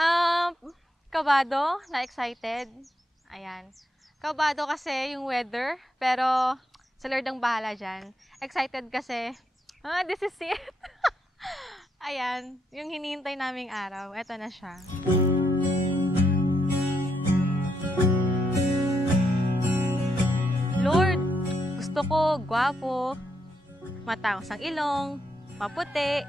Um, kabado, na-excited. Ayan. Kabado kasi yung weather, pero sa Lord ang bahala dyan. Excited kasi, this is it. Ayan, yung hinihintay naming araw, eto na siya. Lord, gusto ko gwapo, matangos ang ilong, maputi,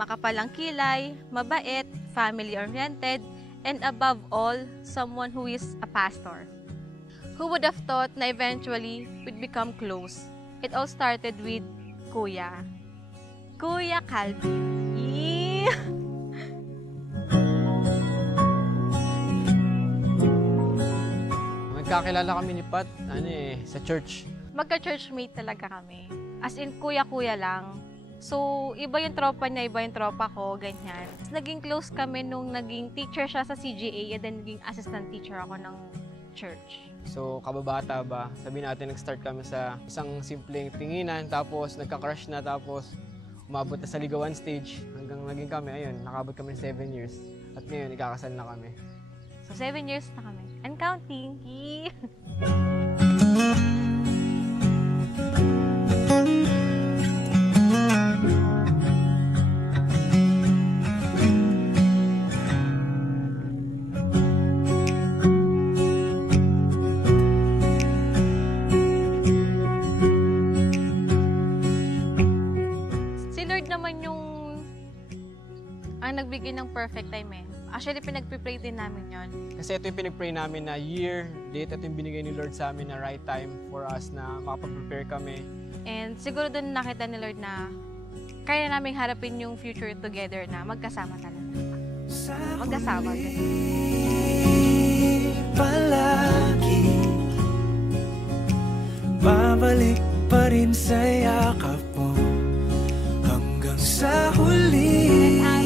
makapalang kilay, mabait, family-oriented, and above all, someone who is a pastor. Who would have thought na eventually we'd become close? It all started with Kuya. Kuya Calvin. Yee! Nagkakilala kami ni Pat, sa church. Magka-churchmate talaga kami. As in, kuya-kuya lang. So, iba yung tropa niya, iba yung tropa ko, ganyan. Naging close kami nung naging teacher siya sa CGA and then naging assistant teacher ako ng church. So, kababata ba, sabi natin nag-start kami sa isang simpleng tinginan, tapos nagka-crush na, tapos umabot na sa ligawan stage, hanggang naging kami, ayun, nakabot kami 7 years. At ngayon, ikakasal na kami. So, 7 years na kami. And counting. Yee! Naman yung nagbigay ng perfect time eh. Actually, pinag-pray din namin yon. Kasi ito yung pinag-pray namin na year, date, ito yung binigay ni Lord sa amin na right time for us na makapag-prepare kami. And siguro doon nakita ni Lord na kaya namin harapin yung future together na magkasama talaga. Magkasama. Palagi babalik pa rin sa yakap mo sa huli. At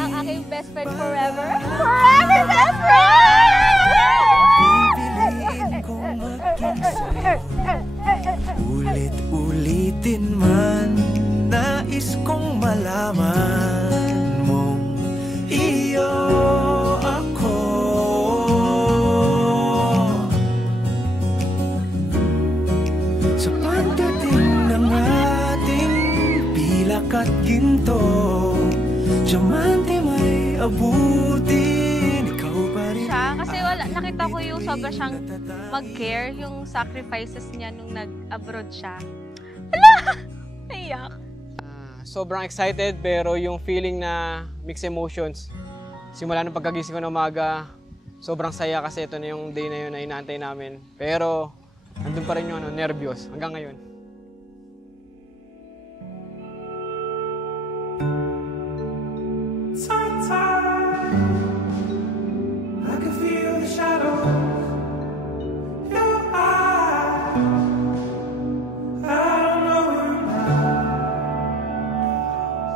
ang aking best friend forever. Forever best friend! Pipiliin ko maging sa'yo. Ulit-ulitin man, nais kong malaman mong iyo ako. Sa pagdating ng ating pilak at ginto, diamante may abutin, ikaw pa rin siya. Kasi nakita ko yung sobra siyang mag-care, yung sacrifices niya nung nag-abroad siya. Hala! Naiyak. Sobrang excited, pero yung feeling na mixed emotions. Simula ng pagkagising ko ng umaga, sobrang saya kasi ito na yung day na yun na inaantay namin. Pero nandun pa rin yung nervyos hanggang ngayon.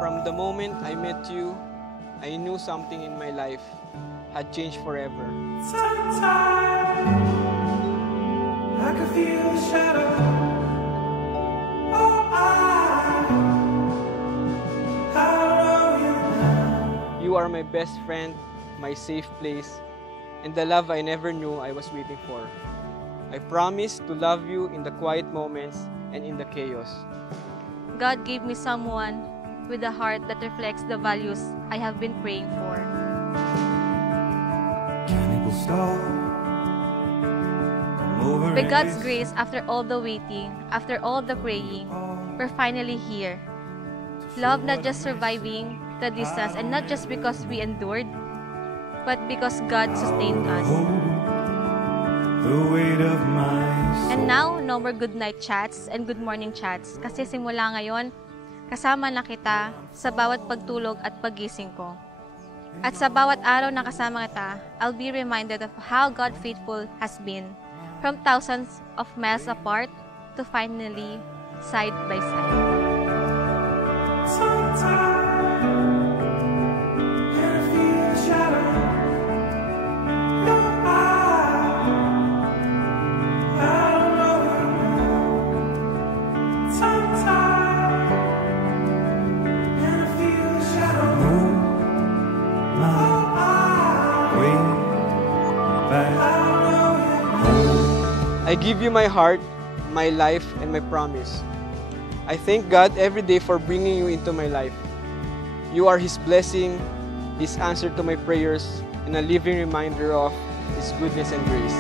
From the moment I met you, I knew something in my life had changed forever. I could feel the shadow. Oh, I know you now. You are my best friend, my safe place, and the love I never knew I was waiting for. I promise to love you in the quiet moments and in the chaos. God gave me someone with a heart that reflects the values I have been praying for. By God's grace, after all the waiting, after all the praying, we're finally here. Love not just surviving the distance, and not just because we endured, but because God sustained us. And now, no more good night chats and good morning chats, kasi simula ngayon, kasama na kita sa bawat pagtulog at paggising ko. At sa bawat araw na kasama kita, I'll be reminded of how God faithful has been, from thousands of miles apart to finally side by side. Oh, I give you my heart, my life, and my promise. I thank God every day for bringing you into my life. You are His blessing, His answer to my prayers, and a living reminder of His goodness and grace.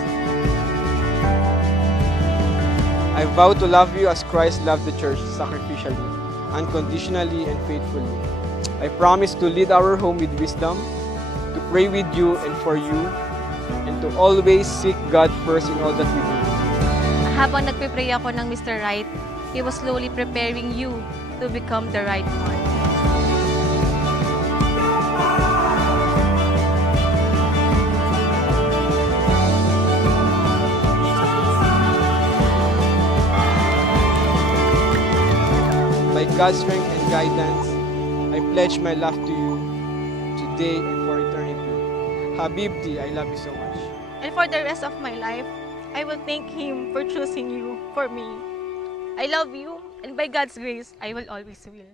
I vow to love you as Christ loved the church sacrificially, unconditionally, and faithfully. I promise to lead our home with wisdom, to pray with you and for you, and to always seek God first in all that we do. Habang nagpe-pray ako ng Mr. Right, He was slowly preparing you to become the right one. By God's strength and guidance, I pledge my love to you today and for eternity. Habibti, I love you so much. And for the rest of my life, I will thank Him for choosing you for me. I love you, and by God's grace, I will always will.